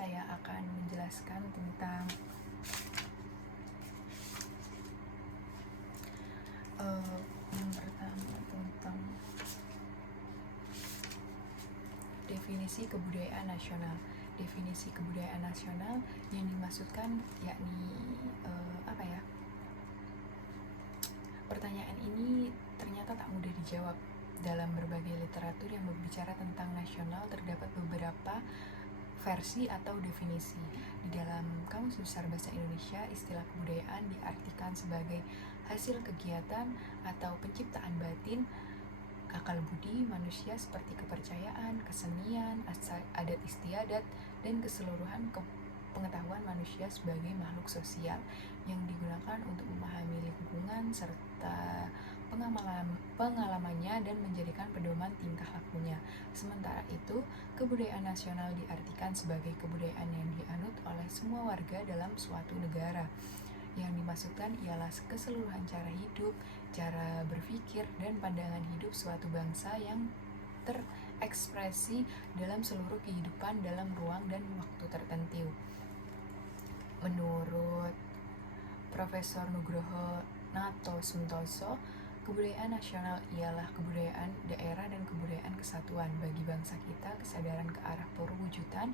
saya akan menjelaskan tentang yang pertama tentang definisi kebudayaan nasional. Definisi kebudayaan nasional yang dimaksudkan yakni pertanyaan ini ternyata tak mudah dijawab. Dalam berbagai literatur yang berbicara tentang nasional terdapat beberapa versi atau definisi. Di dalam Kamus Besar Bahasa Indonesia, istilah kebudayaan diartikan sebagai hasil kegiatan atau penciptaan batin akal budi manusia seperti kepercayaan, kesenian, adat istiadat, dan keseluruhan pengetahuan manusia sebagai makhluk sosial yang digunakan untuk memahami lingkungan serta pengalamannya dan menjadikan pedoman tingkah lakunya. Sementara itu, kebudayaan nasional diartikan sebagai kebudayaan yang dianut oleh semua warga dalam suatu negara. Yang dimaksudkan ialah keseluruhan cara hidup, cara berpikir, dan pandangan hidup suatu bangsa yang terekspresi dalam seluruh kehidupan dalam ruang dan waktu tertentu. Menurut Profesor Nugroho Nato Suntoso, kebudayaan nasional ialah kebudayaan daerah dan kebudayaan kesatuan. Bagi bangsa kita, kesadaran ke arah perwujudan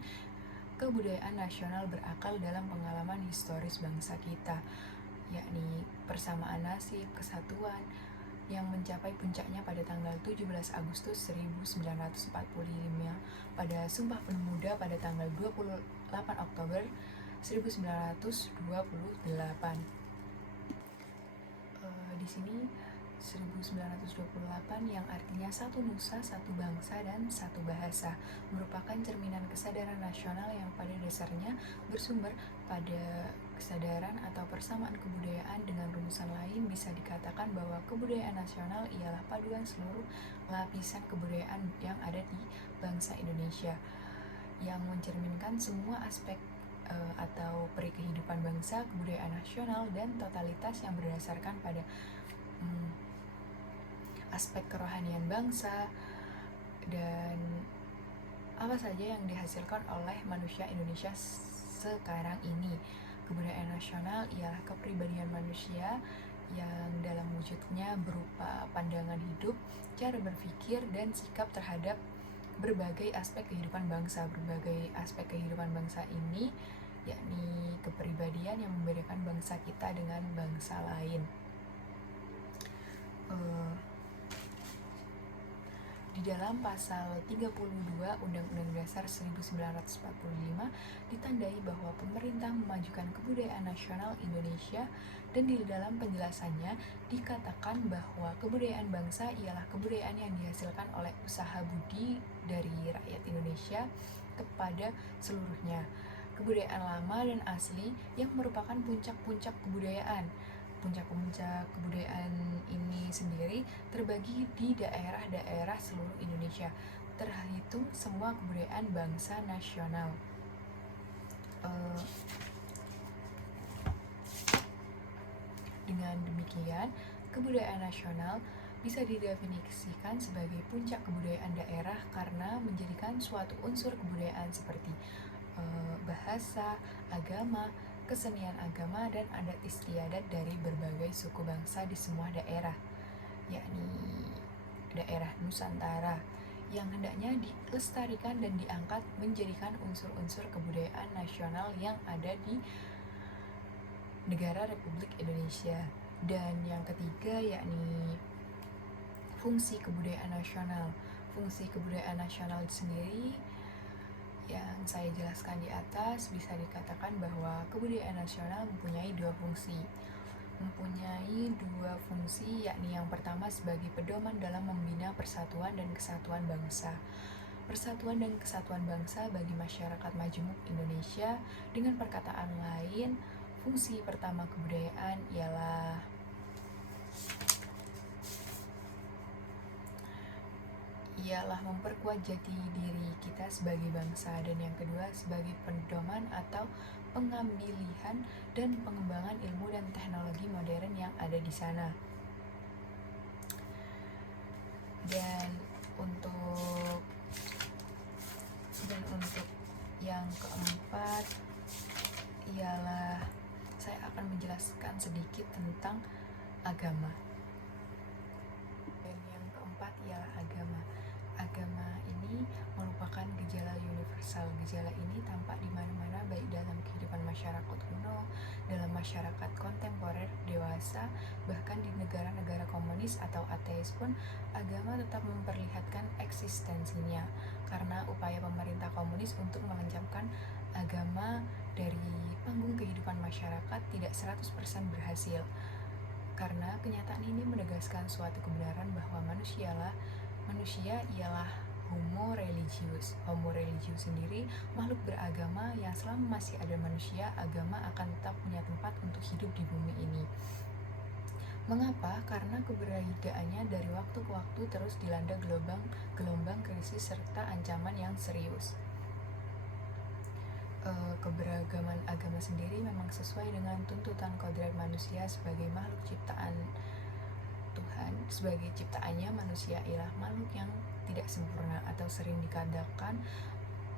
kebudayaan nasional berakal dalam pengalaman historis bangsa kita, yakni persamaan nasib, kesatuan, yang mencapai puncaknya pada tanggal 17 Agustus 1945 pada Sumpah Pemuda pada tanggal 28 Oktober 1928. Di sini 1928 yang artinya satu nusa, satu bangsa, dan satu bahasa merupakan cerminan kesadaran nasional yang pada dasarnya bersumber pada kesadaran atau persamaan kebudayaan. Dengan rumusan lain bisa dikatakan bahwa kebudayaan nasional ialah paduan seluruh lapisan kebudayaan yang ada di bangsa Indonesia yang mencerminkan semua aspek atau peri kehidupan bangsa, kebudayaan nasional, dan totalitas yang berdasarkan pada aspek kerohanian bangsa dan apa saja yang dihasilkan oleh manusia Indonesia sekarang ini. Kebudayaan nasional ialah kepribadian manusia yang dalam wujudnya berupa pandangan hidup, cara berpikir, dan sikap terhadap berbagai aspek kehidupan bangsa. Berbagai aspek kehidupan bangsa ini yakni kepribadian yang membedakan bangsa kita dengan bangsa lain. Di dalam pasal 32 Undang-Undang Dasar 1945 ditandai bahwa pemerintah memajukan kebudayaan nasional Indonesia, dan di dalam penjelasannya dikatakan bahwa kebudayaan bangsa ialah kebudayaan yang dihasilkan oleh usaha budi dari rakyat Indonesia kepada seluruhnya. Kebudayaan lama dan asli yang merupakan puncak-puncak kebudayaan. Puncak-puncak kebudayaan ini sendiri terbagi di daerah-daerah seluruh Indonesia, terhitung semua kebudayaan bangsa nasional. Dengan demikian, kebudayaan nasional bisa didefinisikan sebagai puncak kebudayaan daerah karena menjadikan suatu unsur kebudayaan seperti bahasa, agama, kesenian agama, dan adat istiadat dari berbagai suku bangsa di semua daerah, yakni daerah Nusantara, yang hendaknya dilestarikan dan diangkat menjadikan unsur-unsur kebudayaan nasional yang ada di negara Republik Indonesia. Dan yang ketiga yakni fungsi kebudayaan nasional. Fungsi kebudayaan nasional sendiri yang saya jelaskan di atas bisa dikatakan bahwa kebudayaan nasional mempunyai dua fungsi. Yakni yang pertama sebagai pedoman dalam membina persatuan dan kesatuan bangsa. Persatuan dan kesatuan bangsa bagi masyarakat majemuk Indonesia. Dengan perkataan lain, fungsi pertama kebudayaan ialah memperkuat jati diri kita sebagai bangsa, dan yang kedua sebagai pedoman atau pengambilihan dan pengembangan ilmu dan teknologi modern yang ada di sana. Dan untuk Yang keempat ialah saya akan menjelaskan sedikit tentang agama. Dan yang keempat ialah agama. Agama ini merupakan gejala universal. Gejala ini tampak di mana-mana, baik dalam kehidupan masyarakat kuno, dalam masyarakat kontemporer dewasa, bahkan di negara-negara komunis atau ateis pun agama tetap memperlihatkan eksistensinya. Karena upaya pemerintah komunis untuk mengencamkan agama dari panggung kehidupan masyarakat tidak 100% berhasil. Karena kenyataan ini menegaskan suatu kebenaran bahwa manusia ialah homo religius. Homo religius sendiri makhluk beragama yang selama masih ada manusia, agama akan tetap punya tempat untuk hidup di bumi ini. Mengapa? Karena keberadaannya dari waktu ke waktu terus dilanda gelombang krisis serta ancaman yang serius. Keberagaman agama sendiri memang sesuai dengan tuntutan kodrat manusia sebagai makhluk ciptaan Tuhan. Sebagai ciptaannya, manusia ialah makhluk yang tidak sempurna, atau sering dikatakan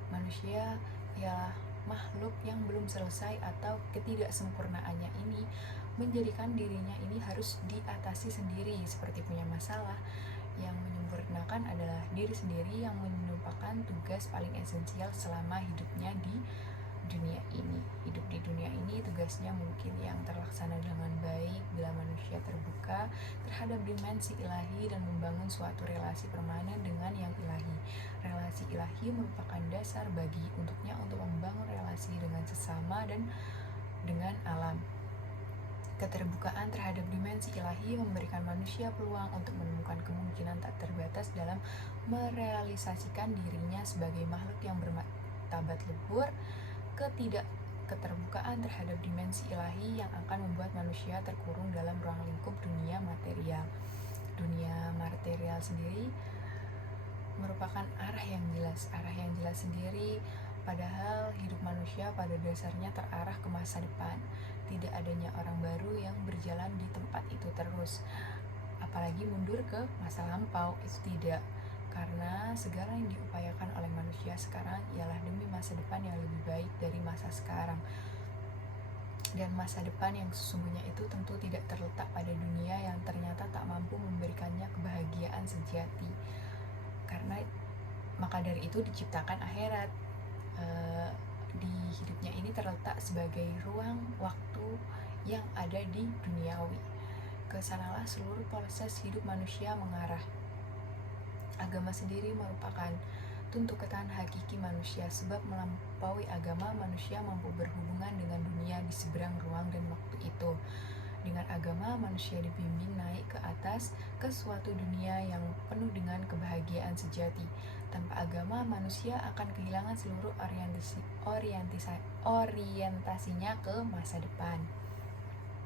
manusia ialah makhluk yang belum selesai, atau ketidaksempurnaannya ini menjadikan dirinya ini harus diatasi sendiri. Seperti punya masalah, yang menyempurnakan adalah diri sendiri yang melupakan tugas paling esensial selama hidupnya di dunia ini. Hidup di dunia ini tugasnya mungkin yang terlaksana dengan baik bila manusia terbuka terhadap dimensi ilahi dan membangun suatu relasi permanen dengan yang ilahi. Relasi ilahi merupakan dasar bagi untuknya untuk membangun relasi dengan sesama dan dengan alam. Keterbukaan terhadap dimensi ilahi memberikan manusia peluang untuk menemukan kemungkinan tak terbatas dalam merealisasikan dirinya sebagai makhluk yang bermartabat luhur. Keterbukaan terhadap dimensi ilahi yang akan membuat manusia terkurung dalam ruang lingkup dunia material. Dunia material sendiri merupakan arah yang jelas sendiri, padahal hidup manusia pada dasarnya terarah ke masa depan. Tidak adanya orang baru yang berjalan di tempat itu terus, apalagi mundur ke masa lampau, itu tidak. Karena segala yang diupayakan oleh manusia sekarang ialah demi masa depan yang lebih baik dari masa sekarang. Dan masa depan yang sesungguhnya itu tentu tidak terletak pada dunia yang ternyata tak mampu memberikannya kebahagiaan sejati. Karena maka dari itu diciptakan akhirat. Di hidupnya ini terletak sebagai ruang waktu yang ada di duniawi. Ke sanalah seluruh proses hidup manusia mengarah. Agama sendiri merupakan tuntutan hakiki manusia, sebab melampaui agama manusia mampu berhubungan dengan dunia di seberang ruang dan waktu itu. Dengan agama manusia dibimbing naik ke atas ke suatu dunia yang penuh dengan kebahagiaan sejati. Tanpa agama manusia akan kehilangan seluruh orientasinya ke masa depan.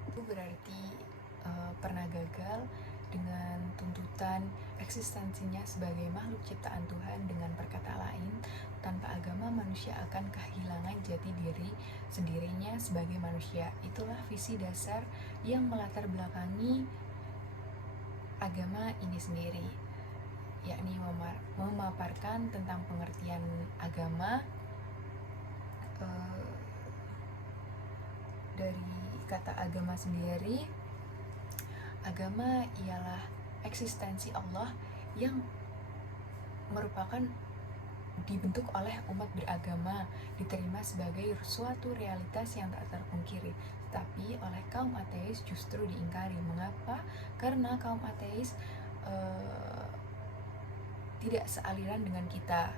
Itu berarti pernah gagal dengan tuntutan eksistensinya sebagai makhluk ciptaan Tuhan. Dengan perkata lain, tanpa agama manusia akan kehilangan jati diri sendirinya sebagai manusia. Itulah visi dasar yang melatar belakangi agama ini sendiri, yakni memaparkan tentang pengertian agama dari kata agama sendiri. Agama ialah eksistensi Allah yang merupakan dibentuk oleh umat beragama, diterima sebagai suatu realitas yang tak terpungkiri. Tapi oleh kaum ateis justru diingkari. Mengapa? Karena kaum ateis tidak sealiran dengan kita.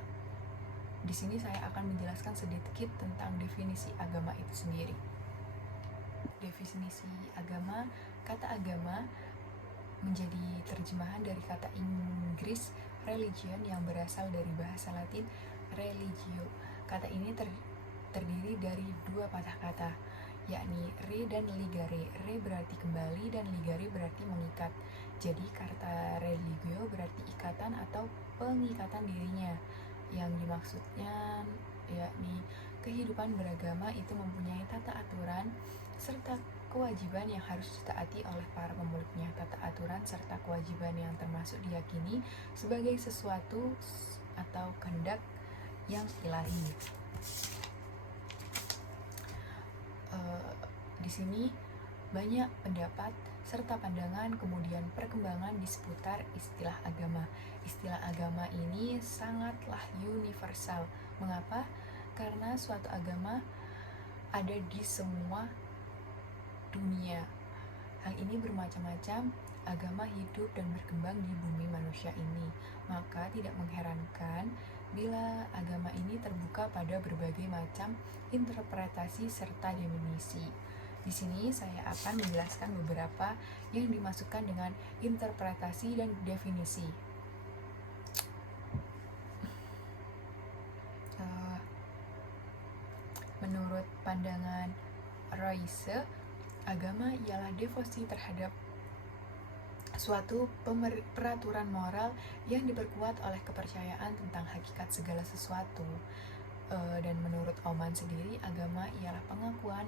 Di sini saya akan menjelaskan sedikit tentang definisi agama itu sendiri. Definisi agama, kata agama menjadi terjemahan dari kata Inggris religion yang berasal dari bahasa Latin religio. Kata ini terdiri dari dua patah kata, yakni re dan ligare. Re berarti kembali dan ligare berarti mengikat. Jadi kata religio berarti ikatan atau pengikatan dirinya. Yang dimaksudnya yakni kehidupan beragama itu mempunyai tata aturan serta kewajiban yang harus ditaati oleh para pemeluknya. Tata aturan serta kewajiban yang termasuk diyakini sebagai sesuatu atau kehendak yang ilahi. Di sini banyak pendapat serta pandangan, kemudian perkembangan di seputar istilah agama. Istilah agama ini sangatlah universal. Mengapa? Karena suatu agama ada di semua dunia. Hal ini bermacam-macam agama hidup dan berkembang di bumi manusia ini. Maka tidak mengherankan bila agama ini terbuka pada berbagai macam interpretasi serta definisi. Di sini saya akan menjelaskan beberapa yang dimaksudkan dengan interpretasi dan definisi. Menurut pandangan Royce, agama ialah devosi terhadap suatu peraturan moral yang diperkuat oleh kepercayaan tentang hakikat segala sesuatu. Dan menurut Oman sendiri, agama ialah pengakuan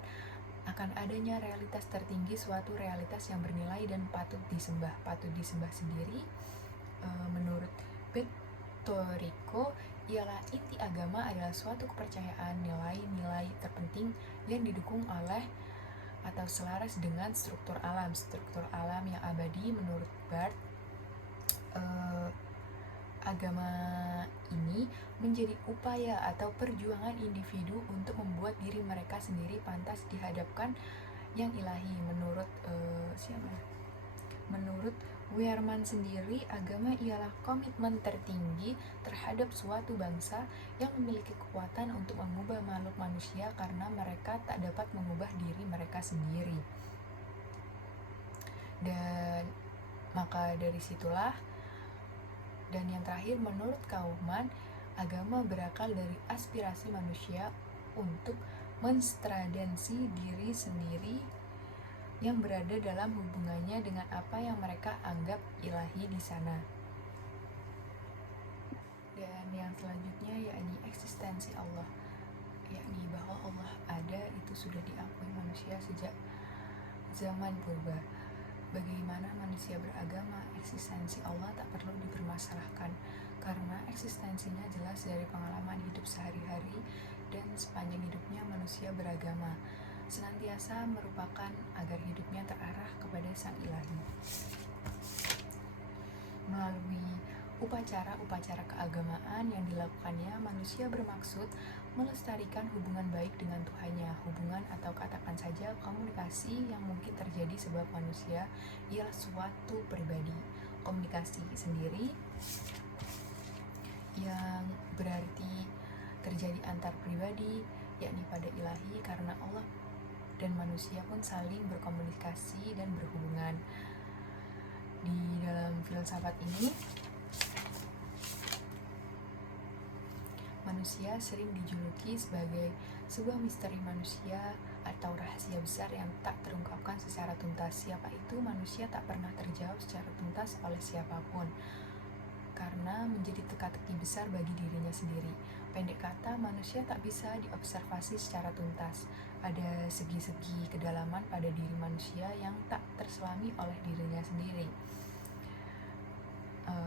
akan adanya realitas tertinggi, suatu realitas yang bernilai dan patut disembah sendiri. Menurut Betorico, ialah inti agama adalah suatu kepercayaan nilai-nilai terpenting yang didukung oleh atau selaras dengan struktur alam yang abadi. Menurut Barth, agama ini menjadi upaya atau perjuangan individu untuk membuat diri mereka sendiri pantas dihadapkan yang ilahi. Menurut Wehrman sendiri, agama ialah komitmen tertinggi terhadap suatu bangsa yang memiliki kekuatan untuk mengubah makhluk manusia karena mereka tak dapat mengubah diri mereka sendiri. Dan maka dari situlah, dan yang terakhir, menurut Kauffman, agama berakal dari aspirasi manusia untuk menstradensi diri sendiri yang berada dalam hubungannya dengan apa yang mereka anggap ilahi di sana. Dan yang selanjutnya yakni eksistensi Allah, yakni bahwa Allah ada itu sudah diakui manusia sejak zaman purba. Bagaimana manusia beragama, eksistensi Allah tak perlu dipermasalahkan karena eksistensinya jelas dari pengalaman hidup sehari-hari, dan sepanjang hidupnya manusia beragama senantiasa merupakan agar hidupnya terarah kepada Sang Ilahi. Melalui upacara-upacara keagamaan yang dilakukannya, manusia bermaksud melestarikan hubungan baik dengan Tuhannya. Hubungan atau katakan saja komunikasi yang mungkin terjadi sebab manusia ialah suatu pribadi. Komunikasi sendiri yang berarti terjadi antar pribadi, yakni pada ilahi, karena Allah dan manusia pun saling berkomunikasi dan berhubungan. Di dalam filsafat ini, manusia sering dijuluki sebagai sebuah misteri manusia atau rahasia besar yang tak terungkapkan secara tuntas. Siapa itu? Manusia tak pernah terjawab secara tuntas oleh siapapun karena menjadi teka-teki besar bagi dirinya sendiri. Pendek kata, manusia tak bisa diobservasi secara tuntas. Ada segi-segi kedalaman pada diri manusia yang tak terselami oleh dirinya sendiri.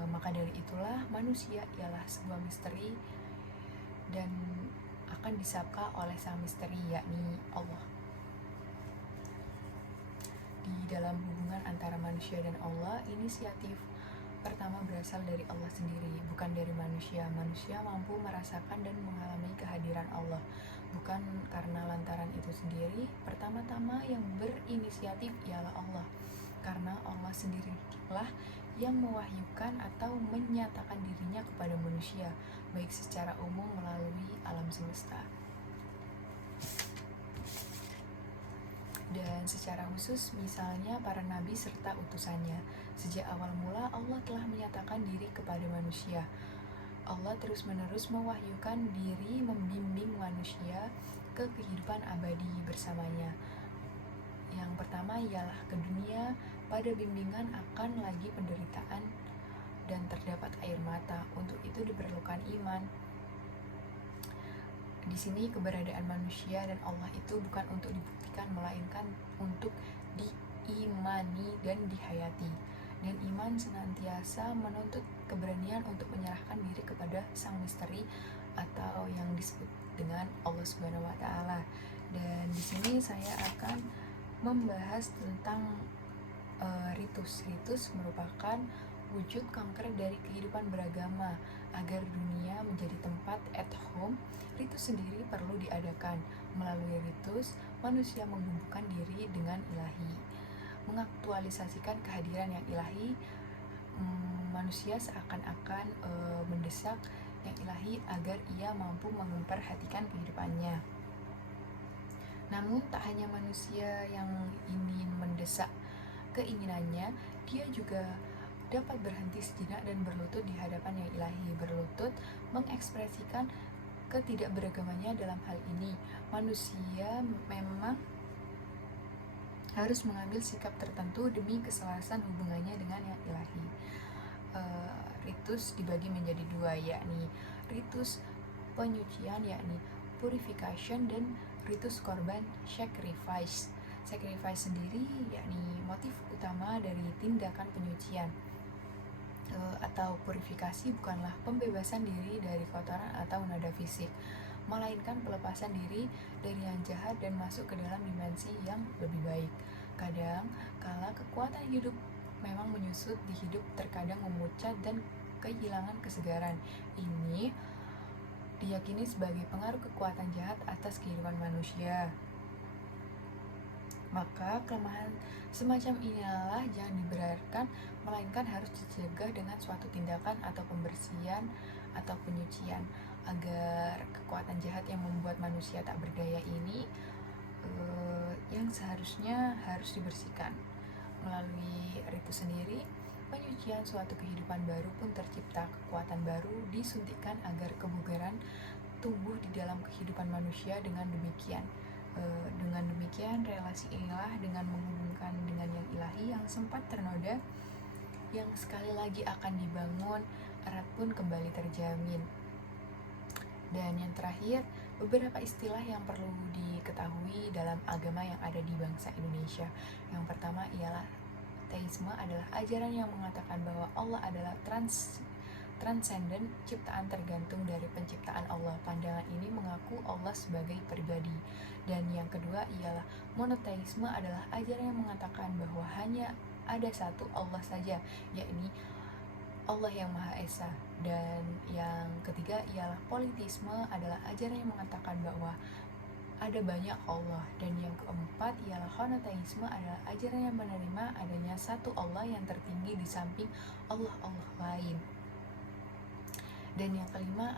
Maka dari itulah manusia ialah sebuah misteri dan akan disangka oleh sang misteri, yakni Allah. Di dalam hubungan antara manusia dan Allah, inisiatif pertama berasal dari Allah sendiri, bukan dari manusia. Manusia mampu merasakan dan mengalami kehadiran Allah, bukan karena lantaran itu sendiri. Pertama-tama yang berinisiatif ialah Allah, karena Allah sendirilah yang mewahyukan atau menyatakan dirinya kepada manusia, baik secara umum melalui alam semesta, dan secara khusus misalnya para nabi serta utusannya. Sejak awal mula Allah telah menyatakan diri kepada manusia. Allah terus-menerus mewahyukan diri membimbing manusia ke kehidupan abadi bersamanya. Yang pertama ialah ke dunia, pada bimbingan akan lagi penderitaan dan terdapat air mata. Untuk itu diperlukan iman. Di sini keberadaan manusia dan Allah itu bukan untuk dibuktikan, melainkan untuk diimani dan dihayati. Dan iman senantiasa menuntut keberanian untuk menyerahkan diri kepada sang misteri atau yang disebut dengan Allah Subhanahu wa Ta'ala. Dan di sini saya akan membahas tentang ritus. Ritus merupakan wujud konkret dari kehidupan beragama. Agar dunia menjadi tempat at home, ritus sendiri perlu diadakan. Melalui ritus, manusia menghubungkan diri dengan ilahi, mengaktualisasikan kehadiran yang ilahi. Manusia seakan-akan mendesak yang ilahi agar ia mampu memperhatikan kehidupannya. Namun tak hanya manusia yang ingin mendesak keinginannya, dia juga dapat berhenti sejenak dan berlutut di hadapan yang ilahi. Berlutut mengekspresikan ketidakberagamannya dalam hal ini. Manusia memang harus mengambil sikap tertentu demi keselarasan hubungannya dengan yang ilahi. Ritus dibagi menjadi dua, yakni ritus penyucian yakni purification dan ritus korban sacrifice. Sacrifice sendiri yakni motif utama dari tindakan penyucian atau purifikasi bukanlah pembebasan diri dari kotoran atau nada fisik, melainkan pelepasan diri dari yang jahat dan masuk ke dalam dimensi yang lebih baik. Kadang kala kekuatan hidup memang menyusut di hidup, terkadang memucat dan kehilangan kesegaran. Ini diyakini sebagai pengaruh kekuatan jahat atas kehidupan manusia. Maka kelemahan semacam inilah jangan dibenarkan, melainkan harus dicegah dengan suatu tindakan atau pembersihan atau penyucian, agar kekuatan jahat yang membuat manusia tak berdaya ini yang seharusnya harus dibersihkan. Melalui ritus sendiri, penyucian suatu kehidupan baru pun tercipta, kekuatan baru disuntikkan agar kebugaran tumbuh di dalam kehidupan manusia. Dengan demikian relasi inilah dengan menghubungkan dengan yang ilahi yang sempat ternoda, yang sekali lagi akan dibangun erat pun kembali terjamin. Dan yang terakhir, beberapa istilah yang perlu diketahui dalam agama yang ada di bangsa Indonesia. Yang pertama ialah teisme, adalah ajaran yang mengatakan bahwa Allah adalah transenden, ciptaan tergantung dari penciptaan Allah. Pandangan ini mengaku Allah sebagai pribadi. Dan yang kedua ialah monoteisme, adalah ajaran yang mengatakan bahwa hanya ada satu Allah saja, yakni Allah yang Maha Esa. Dan yang ketiga ialah politisme, adalah ajaran yang mengatakan bahwa ada banyak Allah. Dan yang keempat ialah henoteisme, adalah ajaran yang menerima adanya satu Allah yang tertinggi di samping Allah-Allah lain. Dan yang kelima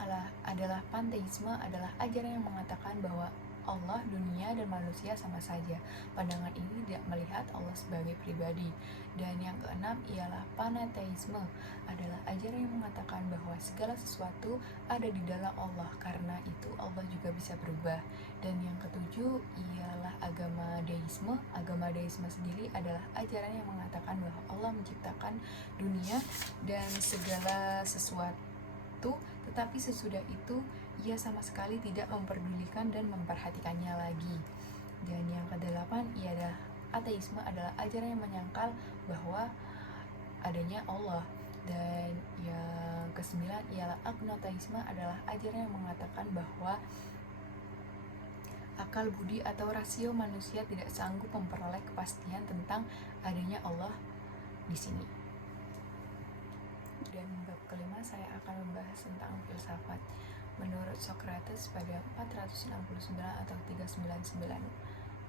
adalah panteisme, adalah ajaran yang mengatakan bahwa Allah, dunia, dan manusia sama saja. Pandangan ini tidak melihat Allah sebagai pribadi. Dan yang keenam ialah paneteisme, adalah ajaran yang mengatakan bahwa segala sesuatu ada di dalam Allah, karena itu Allah juga bisa berubah. Dan yang ketujuh ialah agama deisme. Agama deisme sendiri adalah ajaran yang mengatakan bahwa Allah menciptakan dunia dan segala sesuatu, tetapi sesudah itu ia sama sekali tidak memperdulikan dan memperhatikannya lagi. Dan yang kedelapan ialah ateisme, adalah ajaran yang menyangkal bahwa adanya Allah. Dan yang kesembilan ialah agnoteisme, adalah ajaran yang mengatakan bahwa akal budi atau rasio manusia tidak sanggup memperoleh kepastian tentang adanya Allah di sini. Dan bab kelima saya akan membahas tentang filsafat. Menurut Socrates pada 469 atau 399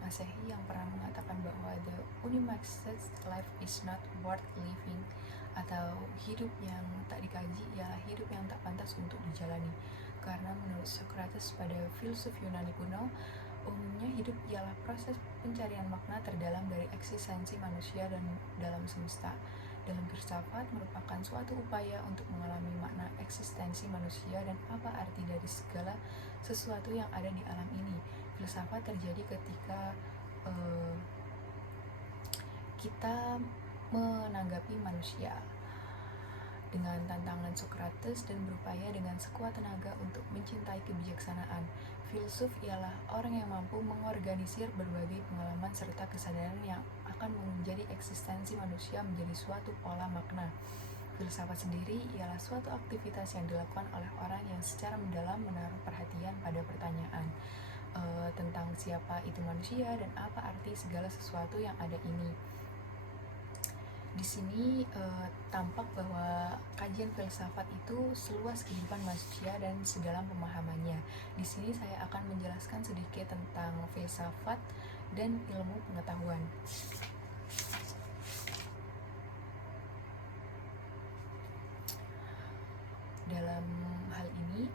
Masehi, yang pernah mengatakan bahwa the unimaxed life is not worth living, atau hidup yang tak dikaji ialah hidup yang tak pantas untuk dijalani. Karena menurut Socrates pada filsuf Yunani kuno, umumnya hidup ialah proses pencarian makna terdalam dari eksistensi manusia dan dalam semesta. Dalam filsafat merupakan suatu upaya untuk mengalami makna eksistensi manusia dan apa arti dari segala sesuatu yang ada di alam ini. Filsafat terjadi ketika kita menanggapi manusia dengan tantangan Socrates dan berupaya dengan sekuat tenaga untuk mencintai kebijaksanaan. Filsuf ialah orang yang mampu mengorganisir berbagai pengalaman serta kesadaran yang akan menjadi eksistensi manusia menjadi suatu pola makna. Filsafat sendiri ialah suatu aktivitas yang dilakukan oleh orang yang secara mendalam menaruh perhatian pada pertanyaan tentang siapa itu manusia dan apa arti segala sesuatu yang ada ini. Di sini tampak bahwa kajian filsafat itu seluas kehidupan manusia dan sedalam pemahamannya. Di sini saya akan menjelaskan sedikit tentang filsafat dan ilmu pengetahuan. Dalam hal ini,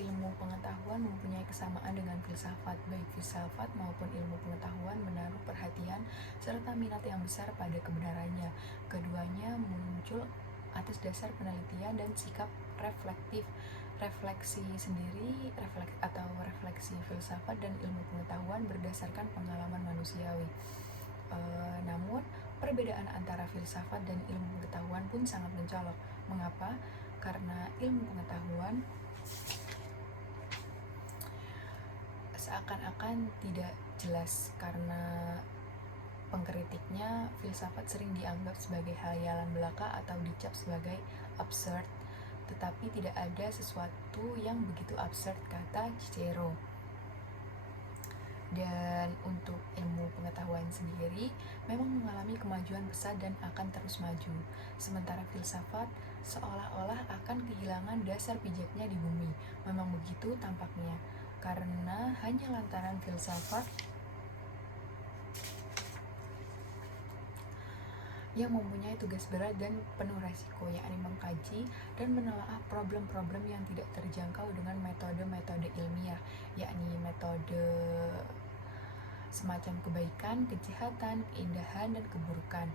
ilmu pengetahuan mempunyai kesamaan dengan filsafat. Baik filsafat maupun ilmu pengetahuan menaruh perhatian serta minat yang besar pada kebenarannya. Keduanya muncul atas dasar penelitian dan sikap reflektif. Refleksi sendiri atau refleksi filsafat dan ilmu pengetahuan berdasarkan pengalaman manusiawi. Namun perbedaan antara filsafat dan ilmu pengetahuan pun sangat mencolok. Mengapa? Karena ilmu pengetahuan seakan-akan tidak jelas karena pengkritiknya filsafat sering dianggap sebagai hayalan belaka atau dicap sebagai absurd, tetapi tidak ada sesuatu yang begitu absurd, kata Cicero. Dan untuk ilmu pengetahuan sendiri memang mengalami kemajuan pesat dan akan terus maju, sementara filsafat seolah-olah akan kehilangan dasar pijaknya di bumi. Memang begitu tampaknya, karena hanya lantaran filsafat yang mempunyai tugas berat dan penuh resiko, yakni mengkaji dan menelaah problem-problem yang tidak terjangkau dengan metode-metode ilmiah, yakni metode semacam kebaikan, kejahatan, keindahan, dan keburukan,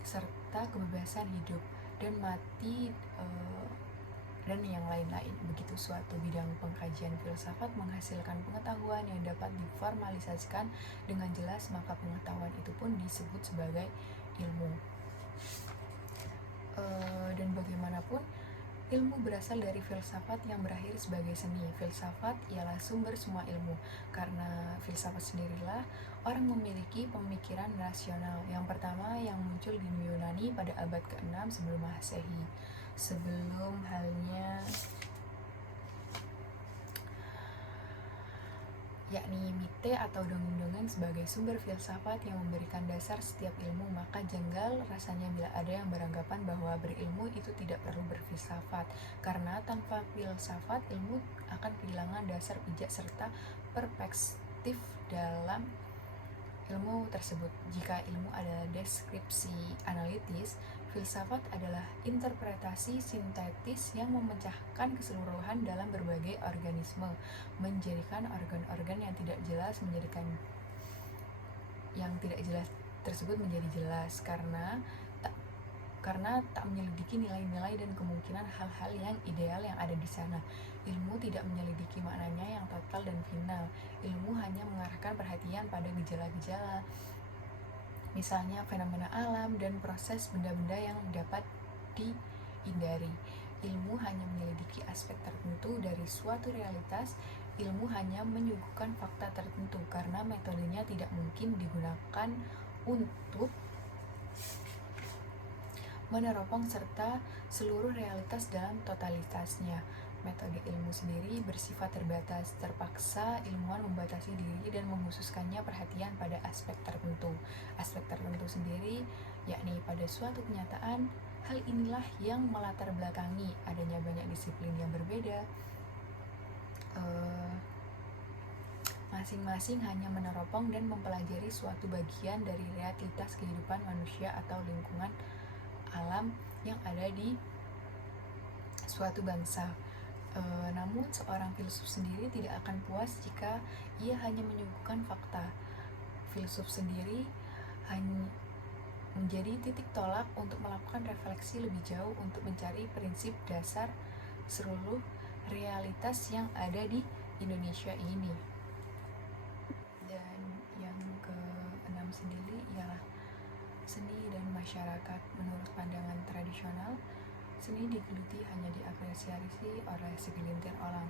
serta kebebasan hidup dan mati, dan yang lain-lain. Begitu suatu bidang pengkajian filsafat menghasilkan pengetahuan yang dapat diformalisasikan dengan jelas, maka pengetahuan itu pun disebut sebagai ilmu. Dan bagaimanapun, ilmu berasal dari filsafat yang berakhir sebagai seni. Filsafat ialah sumber semua ilmu. Karena filsafat sendirilah orang memiliki pemikiran rasional. Yang pertama yang muncul di Yunani pada abad ke-6 sebelum Masehi. Sebelum halnya yakni mite atau dongeng-dongeng sebagai sumber filsafat yang memberikan dasar setiap ilmu, maka janggal rasanya bila ada yang beranggapan bahwa berilmu itu tidak perlu berfilsafat, karena tanpa filsafat ilmu akan kehilangan dasar pijak serta perspektif dalam ilmu tersebut. Jika ilmu adalah deskripsi analitis, filsafat adalah interpretasi sintetis yang memecahkan keseluruhan dalam berbagai organisme, menjadikan organ-organ yang tidak jelas tersebut menjadi jelas karena tak menyelidiki nilai-nilai dan kemungkinan hal-hal yang ideal yang ada di sana. Ilmu tidak menyelidiki maknanya yang total dan final. Ilmu hanya mengarahkan perhatian pada gejala-gejala, misalnya fenomena alam dan proses benda-benda yang dapat dihindari. Ilmu hanya menyelidiki aspek tertentu dari suatu realitas. Ilmu hanya menyuguhkan fakta tertentu karena metodenya tidak mungkin digunakan untuk meneropong serta seluruh realitas dalam totalitasnya. Metode ilmu sendiri bersifat terbatas. Terpaksa ilmuwan membatasi diri dan menghususkannya perhatian pada aspek tertentu. Aspek tertentu sendiri yakni pada suatu kenyataan. Hal inilah yang melatar belakangi adanya banyak disiplin yang berbeda. Masing-masing hanya meneropong dan mempelajari suatu bagian dari realitas kehidupan manusia atau lingkungan alam yang ada di suatu bangsa. Namun seorang filsuf sendiri tidak akan puas jika ia hanya menyuguhkan fakta. Filsuf sendiri hanya menjadi titik tolak untuk melakukan refleksi lebih jauh untuk mencari prinsip dasar seluruh realitas yang ada di Indonesia ini. Dan yang ke-6 sendiri ialah seni dan masyarakat. Menurut pandangan tradisional, seni digeluti hanya diapresiasi oleh segelintir orang.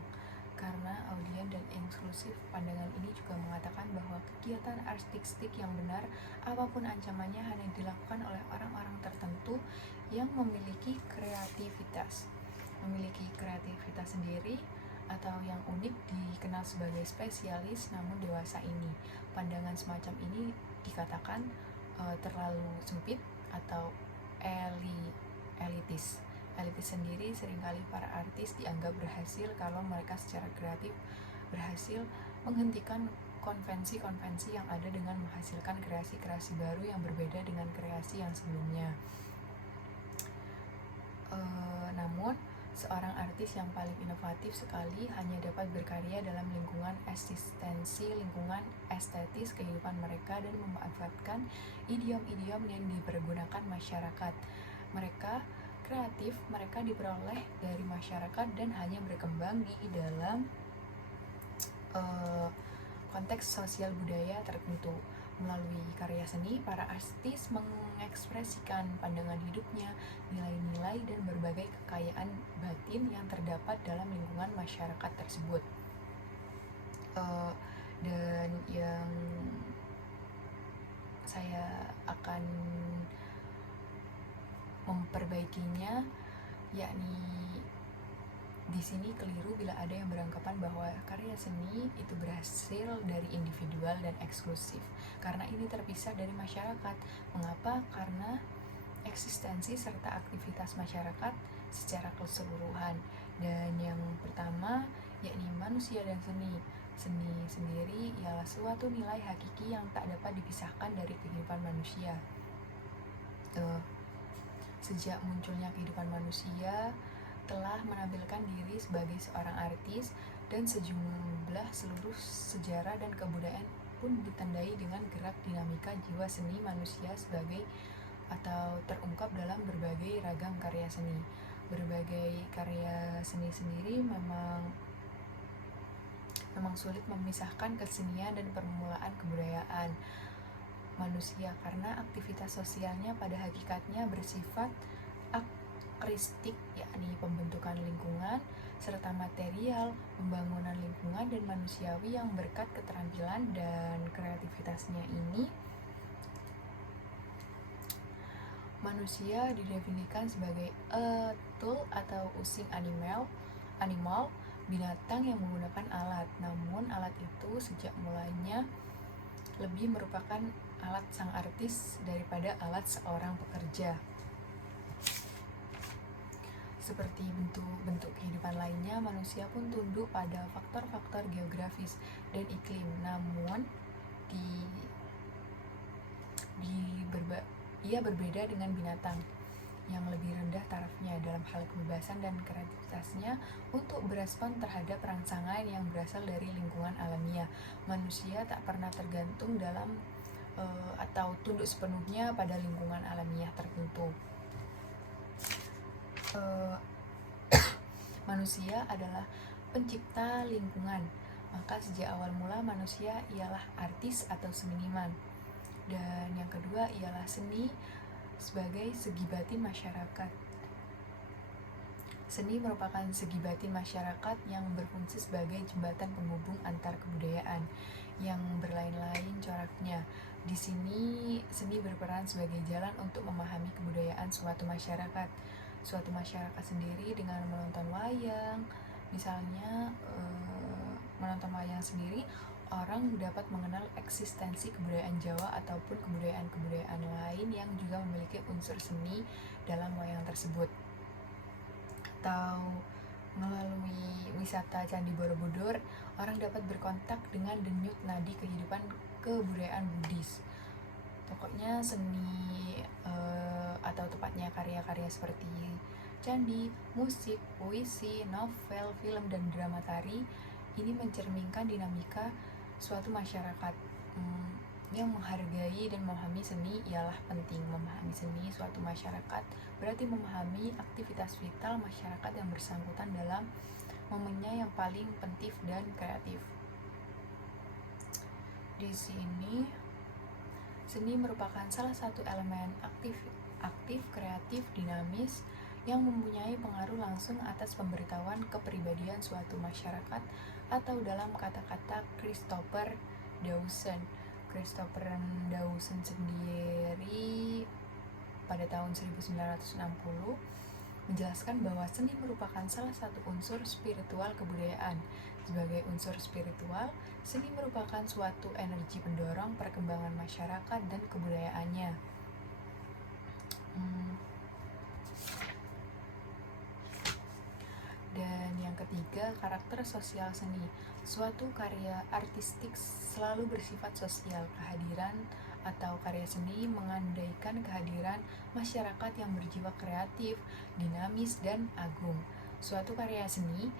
Karena audien dan eksklusif, pandangan ini juga mengatakan bahwa kegiatan artistik yang benar, apapun ancamannya, hanya dilakukan oleh orang-orang tertentu yang memiliki kreativitas. Memiliki kreativitas sendiri atau yang unik dikenal sebagai spesialis namun dewasa ini. Pandangan semacam ini dikatakan terlalu sempit atau elitis. Elitis sendiri seringkali para artis dianggap berhasil kalau mereka secara kreatif berhasil menghentikan konvensi-konvensi yang ada dengan menghasilkan kreasi-kreasi baru yang berbeda dengan kreasi yang sebelumnya. Namun, seorang artis yang paling inovatif sekali hanya dapat berkarya dalam lingkungan eksistensi, lingkungan estetis kehidupan mereka dan memanfaatkan idiom-idiom yang dipergunakan masyarakat. Mereka kreatif, mereka diperoleh dari masyarakat dan hanya berkembang di dalam konteks sosial budaya tertentu. Melalui karya seni, para artis mengekspresikan pandangan hidupnya, nilai-nilai, dan berbagai kekayaan batin yang terdapat dalam lingkungan masyarakat tersebut. Dan yang saya akan memperbaikinya, yakni di sini keliru bila ada yang beranggapan bahwa karya seni itu berhasil dari individual dan eksklusif, karena ini terpisah dari masyarakat. Mengapa? Karena eksistensi serta aktivitas masyarakat secara keseluruhan. Dan yang pertama yakni manusia dan seni. Seni sendiri ialah suatu nilai hakiki yang tak dapat dipisahkan dari kehidupan manusia. Sejak munculnya kehidupan manusia telah menampilkan diri sebagai seorang artis, dan sejumlah seluruh sejarah dan kebudayaan pun ditandai dengan gerak dinamika jiwa seni manusia sebagai atau terungkap dalam berbagai ragam karya seni. Berbagai karya seni sendiri memang sulit memisahkan kesenian dan permulaan kebudayaan manusia, karena aktivitas sosialnya pada hakikatnya bersifat akristik, yakni pembentukan lingkungan serta material, pembangunan lingkungan dan manusiawi yang berkat keterampilan dan kreativitasnya ini. Manusia didefinisikan sebagai a tool atau using animal, binatang yang menggunakan alat. Namun alat itu sejak mulanya lebih merupakan alat sang artis daripada alat seorang pekerja. Seperti bentuk-bentuk kehidupan lainnya, manusia pun tunduk pada faktor-faktor geografis dan iklim. Namun, ia berbeda dengan binatang yang lebih rendah tarafnya dalam hal kebebasan dan kreativitasnya untuk berespon terhadap rangsangan yang berasal dari lingkungan alamiah. Manusia tak pernah tergantung dalam atau tunduk sepenuhnya pada lingkungan alamiah tertentu. Manusia adalah pencipta lingkungan, maka sejak awal mula manusia ialah artis atau seniman. Dan yang kedua ialah seni sebagai segi batin masyarakat. Seni merupakan segi batin masyarakat yang berfungsi sebagai jembatan penghubung antar kebudayaan yang berlain-lain coraknya. Di sini seni berperan sebagai jalan untuk memahami kebudayaan suatu masyarakat. Suatu masyarakat sendiri dengan menonton wayang, misalnya menonton wayang sendiri, orang dapat mengenal eksistensi kebudayaan Jawa ataupun kebudayaan-kebudayaan lain yang juga memiliki unsur seni dalam wayang tersebut. Atau melalui wisata Candi Borobudur, orang dapat berkontak dengan denyut nadi kehidupan kebudayaan Buddhis. Pokoknya seni atau tepatnya karya-karya seperti candi, musik, puisi, novel, film, dan drama tari ini mencerminkan dinamika suatu masyarakat. Yang menghargai dan memahami seni ialah penting. Memahami seni suatu masyarakat berarti memahami aktivitas vital masyarakat yang bersangkutan dalam momennya yang paling penting dan kreatif. Di sini seni merupakan salah satu elemen aktif, kreatif, dinamis yang mempunyai pengaruh langsung atas pemberitahuan kepribadian suatu masyarakat, atau dalam kata-kata Christopher Dawson. Christopher Dawson sendiri pada tahun 1960 menjelaskan bahwa seni merupakan salah satu unsur spiritual kebudayaan. Sebagai unsur spiritual, seni merupakan suatu energi pendorong perkembangan masyarakat dan kebudayaannya. Dan yang ketiga, karakter sosial seni. Suatu karya artistik selalu bersifat sosial. Kehadiran atau karya seni mengandaikan kehadiran masyarakat yang berjiwa kreatif, dinamis, dan agung. Suatu karya seni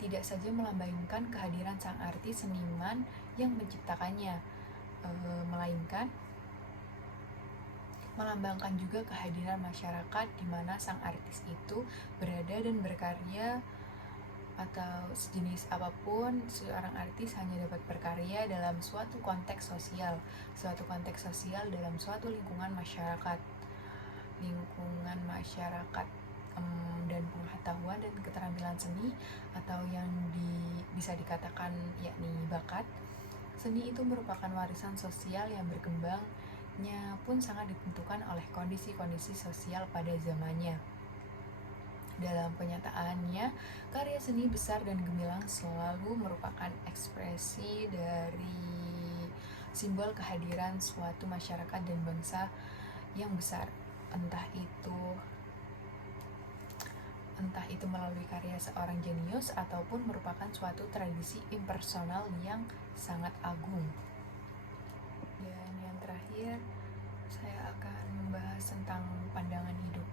tidak saja melambangkan kehadiran sang artis seniman yang menciptakannya, melainkan melambangkan juga kehadiran masyarakat di mana sang artis itu berada dan berkarya, atau sejenis apapun. Seorang artis hanya dapat berkarya dalam suatu konteks sosial dalam suatu lingkungan masyarakat dan pengetahuan dan keterampilan seni atau yang bisa dikatakan yakni bakat. Seni itu merupakan warisan sosial yang berkembangnya pun sangat ditentukan oleh kondisi-kondisi sosial pada zamannya. Dalam kenyataannya, karya seni besar dan gemilang selalu merupakan ekspresi dari simbol kehadiran suatu masyarakat dan bangsa yang besar, entah itu melalui karya seorang jenius ataupun merupakan suatu tradisi impersonal yang sangat agung. Dan yang terakhir, saya akan membahas tentang pandangan hidup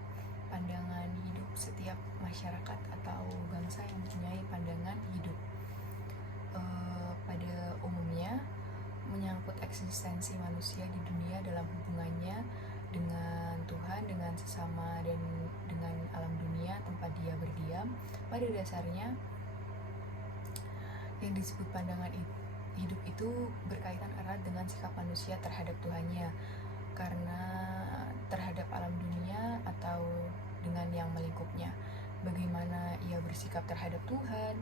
setiap masyarakat atau bangsa yang mempunyai pandangan hidup. Pada umumnya, menyangkut eksistensi manusia di dunia dalam hubungannya dengan Tuhan, dengan sesama, dan dengan alam dunia tempat dia berdiam. Pada dasarnya, yang disebut pandangan hidup itu berkaitan erat dengan sikap manusia terhadap Tuhannya, karena terhadap alam dunia atau dengan yang melingkupnya. Bagaimana ia bersikap terhadap Tuhan,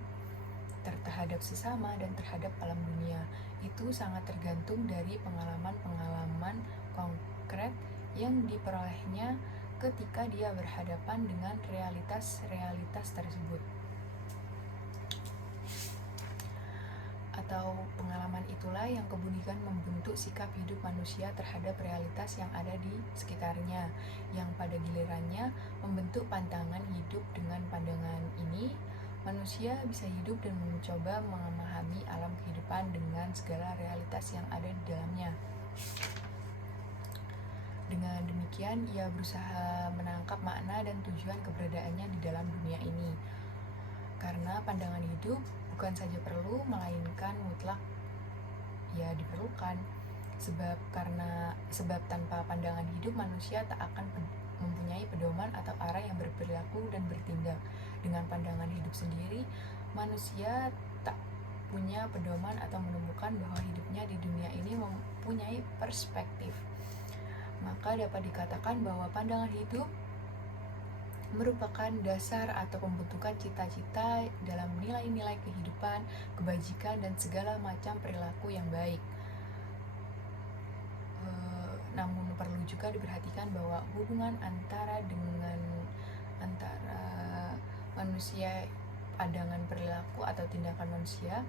terhadap sesama, dan terhadap alam dunia itu sangat tergantung dari pengalaman-pengalaman konkret yang diperolehnya ketika dia berhadapan dengan realitas-realitas tersebut. Atau pengalaman itulah yang kemudian membentuk sikap hidup manusia terhadap realitas yang ada di sekitarnya, yang pada gilirannya membentuk pandangan hidup. Dengan pandangan ini, manusia bisa hidup dan mencoba memahami alam kehidupan dengan segala realitas yang ada di dalamnya. Dengan demikian, ia berusaha menangkap makna dan tujuan keberadaannya di dalam dunia ini. Karena pandangan hidup bukan saja perlu, melainkan mutlak ya diperlukan. Sebab tanpa pandangan hidup, manusia tak akan mempunyai pedoman atau arah yang berperilaku dan bertindak. Dengan pandangan hidup sendiri, manusia tak punya pedoman atau menemukan bahwa hidupnya di dunia ini mempunyai perspektif. Maka dapat dikatakan bahwa pandangan hidup merupakan dasar atau pembentukan cita-cita dalam nilai-nilai kehidupan, kebajikan, dan segala macam perilaku yang baik. Namun perlu juga diperhatikan bahwa hubungan antara manusia, pandangan perilaku atau tindakan manusia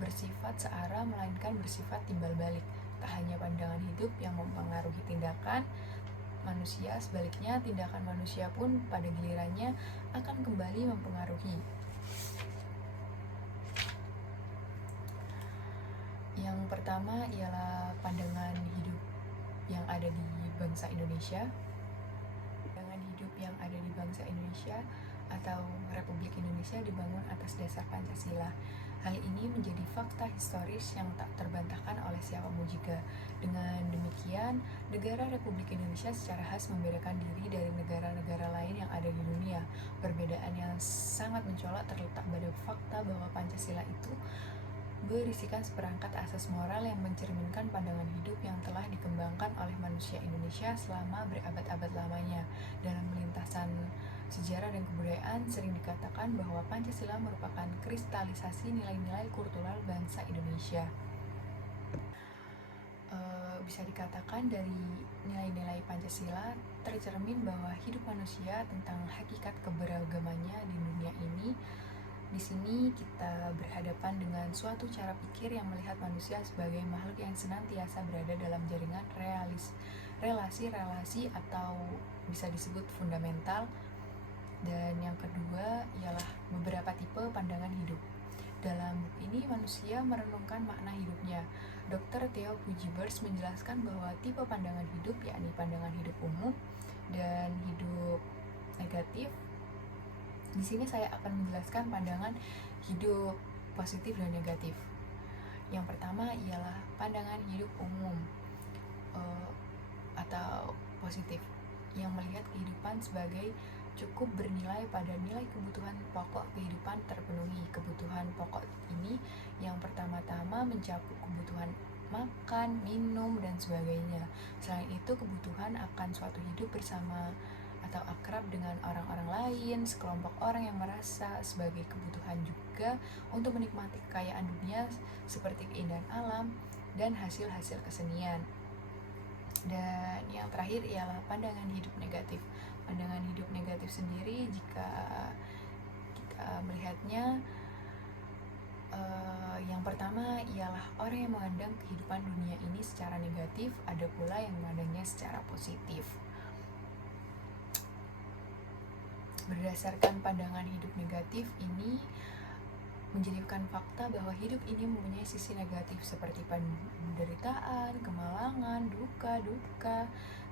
bersifat searah, melainkan bersifat timbal balik. Tak hanya pandangan hidup yang mempengaruhi tindakan manusia, sebaliknya tindakan manusia pun pada gilirannya akan kembali mempengaruhi. Yang pertama ialah pandangan hidup yang ada di bangsa Indonesia. Pandangan hidup yang ada di bangsa Indonesia atau Republik Indonesia dibangun atas dasar Pancasila. Hal ini menjadi fakta historis yang tak terbantahkan oleh siapapun juga. Dengan demikian, negara Republik Indonesia secara khas membedakan diri dari negara-negara lain yang ada di dunia. Perbedaan yang sangat mencolok terletak pada fakta bahwa Pancasila itu berisikan seperangkat asas moral yang mencerminkan pandangan hidup yang telah dikembangkan oleh manusia Indonesia selama berabad-abad lamanya. Dalam lintasan sejarah dan kebudayaan, sering dikatakan bahwa Pancasila merupakan kristalisasi nilai-nilai kultural bangsa Indonesia. Bisa dikatakan dari nilai-nilai Pancasila tercermin bahwa hidup manusia tentang hakikat keberagamannya di dunia ini. Di sini kita berhadapan dengan suatu cara pikir yang melihat manusia sebagai makhluk yang senantiasa berada dalam jaringan relasi-relasi atau bisa disebut fundamental. Dan yang kedua ialah beberapa tipe pandangan hidup. Dalam buku ini manusia merenungkan makna hidupnya. Dr. Theo Pujibers menjelaskan bahwa tipe pandangan hidup yakni pandangan hidup umum dan hidup negatif. Di sini saya akan menjelaskan pandangan hidup positif dan negatif. Yang pertama ialah pandangan hidup umum atau positif, yang melihat kehidupan sebagai cukup bernilai pada nilai kebutuhan pokok kehidupan terpenuhi. Kebutuhan pokok ini yang pertama-tama mencakup kebutuhan makan, minum, dan sebagainya. Selain itu, kebutuhan akan suatu hidup bersama atau akrab dengan orang-orang lain, sekelompok orang yang merasa sebagai kebutuhan juga untuk menikmati kekayaan dunia seperti keindahan alam dan hasil-hasil kesenian. Dan yang terakhir ialah pandangan hidup negatif. Pandangan hidup negatif sendiri jika kita melihatnya, yang pertama ialah orang yang memandang kehidupan dunia ini secara negatif, ada pula yang memandangnya secara positif. Berdasarkan pandangan hidup negatif ini menjadikan fakta bahwa hidup ini mempunyai sisi negatif seperti penderitaan, kemalangan, duka,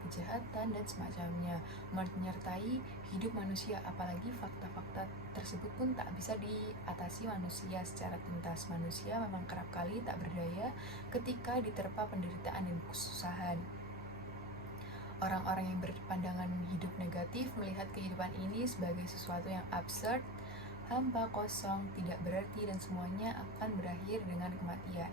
kejahatan, dan semacamnya menyertai hidup manusia. Apalagi fakta-fakta tersebut pun tak bisa diatasi manusia secara tuntas. Manusia memang kerap kali tak berdaya ketika diterpa penderitaan dan kesusahan. Orang-orang yang berpandangan hidup negatif melihat kehidupan ini sebagai sesuatu yang absurd, hampa, kosong, tidak berarti, dan semuanya akan berakhir dengan kematian.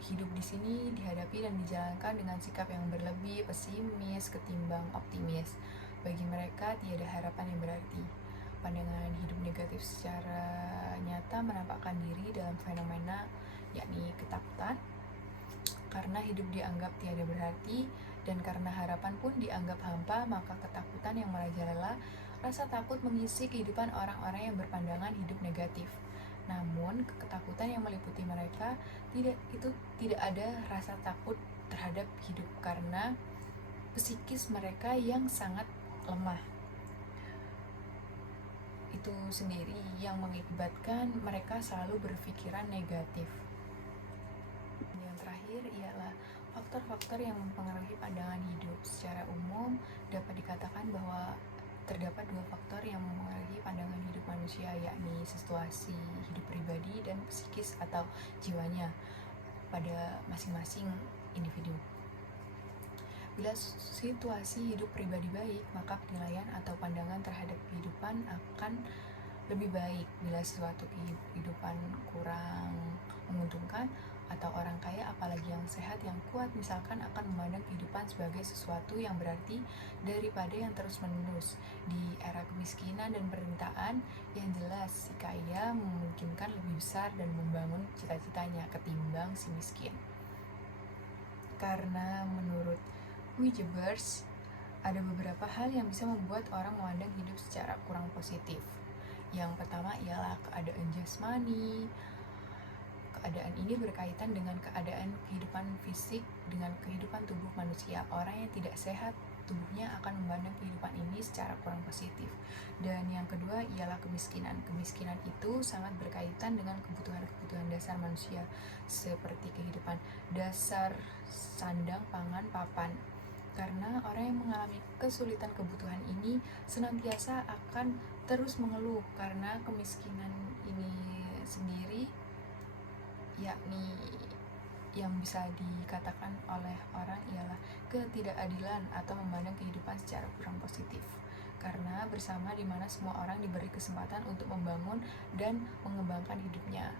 Hidup di sini dihadapi dan dijalankan dengan sikap yang berlebih, pesimis ketimbang optimis. Bagi mereka tiada harapan yang berarti. Pandangan hidup negatif secara nyata menampakkan diri dalam fenomena yakni ketakutan, karena hidup dianggap tiada berarti, dan karena harapan pun dianggap hampa, maka ketakutan yang merajalela. Rasa takut mengisi kehidupan orang-orang yang berpandangan hidup negatif. Namun, ketakutan yang meliputi mereka tidak ada rasa takut terhadap hidup karena psikis mereka yang sangat lemah. Itu sendiri yang mengakibatkan mereka selalu berpikiran negatif. Yang terakhir ialah faktor-faktor yang mempengaruhi pandangan hidup. Secara umum dapat dikatakan bahwa terdapat dua faktor yang mempengaruhi pandangan hidup manusia, yakni situasi hidup pribadi dan psikis atau jiwanya pada masing-masing individu. Bila situasi hidup pribadi baik, maka penilaian atau pandangan terhadap kehidupan akan lebih baik. Bila suatu kehidupan kurang menguntungkan atau orang kaya, apalagi yang sehat, yang kuat misalkan, akan memandang kehidupan sebagai sesuatu yang berarti daripada yang terus-menerus. Di era kemiskinan dan penderitaan, yang jelas si kaya memungkinkan lebih besar dan membangun cita-citanya ketimbang si miskin. Karena menurut Pujibers, ada beberapa hal yang bisa membuat orang memandang hidup secara kurang positif. Yang pertama ialah keadaan jasmani. Keadaan ini berkaitan dengan keadaan kehidupan fisik dengan kehidupan tubuh manusia. Orang yang tidak sehat tubuhnya akan memandang kehidupan ini secara kurang positif. Dan yang kedua ialah kemiskinan. Kemiskinan itu sangat berkaitan dengan kebutuhan-kebutuhan dasar manusia seperti kehidupan dasar, sandang, pangan, papan. Karena orang yang mengalami kesulitan kebutuhan ini senantiasa akan terus mengeluh karena kemiskinan ini sendiri, yakni yang bisa dikatakan oleh orang ialah ketidakadilan atau memandang kehidupan secara kurang positif. Karena bersama di mana semua orang diberi kesempatan untuk membangun dan mengembangkan hidupnya.